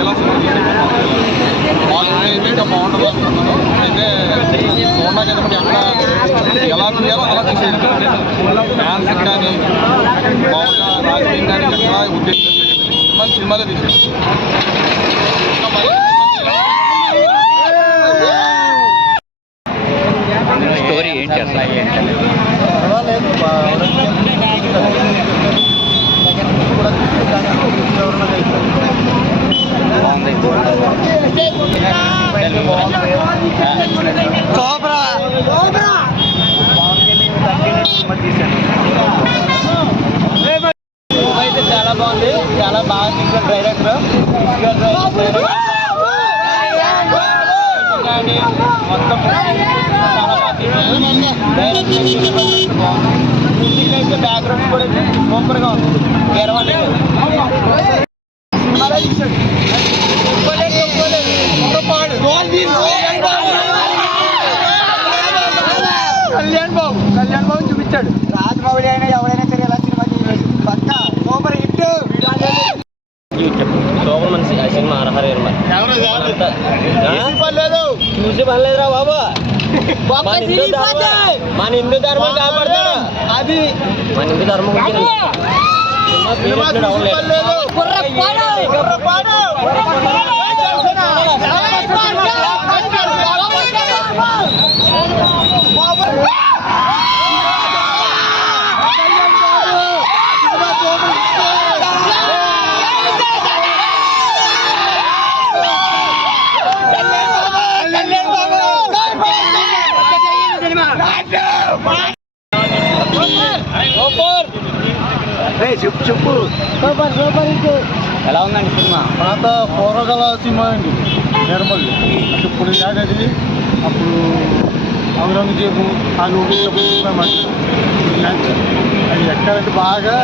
ఎలా సినిమా తీసేటప్పుడు వాళ్ళు అయితే ఇంకా బాగుంటుంది అనుకుంటున్నాను. అయితే సోనా కదపటి ఎక్కడ ఎలా తీయాలో అలా తీసేది డ్యాన్స్ కానీ మామూలుగా రాజకీయం కానీ ఎక్కడ ఉద్దేశం సినిమాలో తీసేది. స్టోరీ ఏంటి అసలు? పర్వాలేదు, అయితే చాలా బాగుంది, చాలా బాగా తీశారు డైరెక్టర్. మొత్తం చాలా బాగా తీశారు. డైరెక్టర్ బాగుంది. మ్యూజిక్ అయితే బ్యాక్గ్రౌండ్ కూడా సూపర్గా ఉంది. గెరవాలి సినిమాలో తీశాడు. కళ్యాణ్ బాబు చూపించాడు. రాజమౌళి అయినా ఎవరైనా సరే ఎలా సినిమా తీయలేదు. పక్క సూపర్ హిట్. సూపర్ మనిషి ఆ సినిమా అర్హర చూసి పనిలేదురా బాబు. మన హిందూ ధర్మం కాపాడుతాడు. అది మన హిందూ ధర్మం చెప్పు చెప్పు. Super super hit. ఎలా ఉందండి సినిమా? పాత పూర్వగల సినిమా అండి నిర్మల్. అంటే ఇప్పుడు అది అప్పుడు ఔరంగజేబు అది అది ఎక్కాలంటే బాగా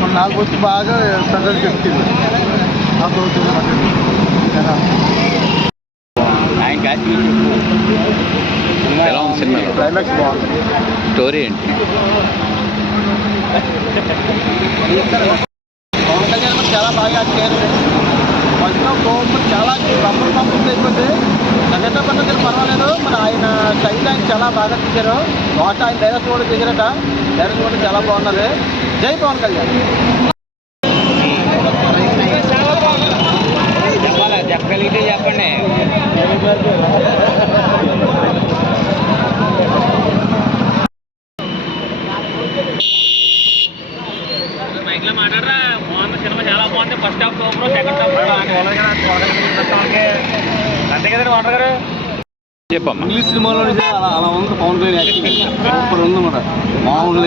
మన నాలుగు వచ్చి బాగా సంగతి చెప్తుంది. ఎలా ఉంది సినిమా? క్లైమాక్స్ బాగుంది. స్టోరీ ఏంటి? పవన్ కళ్యాణ్ చాలా బాగా చేయాలి. మధ్యలో కోపం చాలా రమ్మలు పంపుతుంది. అయిపోతే నగట పన్నది పర్వాలేదు. మరి ఆయన స్టైల్ ఆయన చాలా బాగా తీశారు. వాట ఆయన డైరెక్ట్ కూడా తీశారట. డైరెక్ట్ కూడా చాలా బాగున్నది. జై పవన్ కళ్యాణ్. చెప్పగలిగితే చెప్పండి. మాట్లాడరా. బాగుంది సినిమా, చాలా బాగుంది. First half super, second half అంతే కదండి వాటర్ గారు. చెప్పమ్మా. ఇంగ్లీష్ సినిమాలో అలా ఉంది పవన్ కళ్యాణ్ యాక్టింగ్. సూపర్ ఉంది అన్నమాట. మామూలు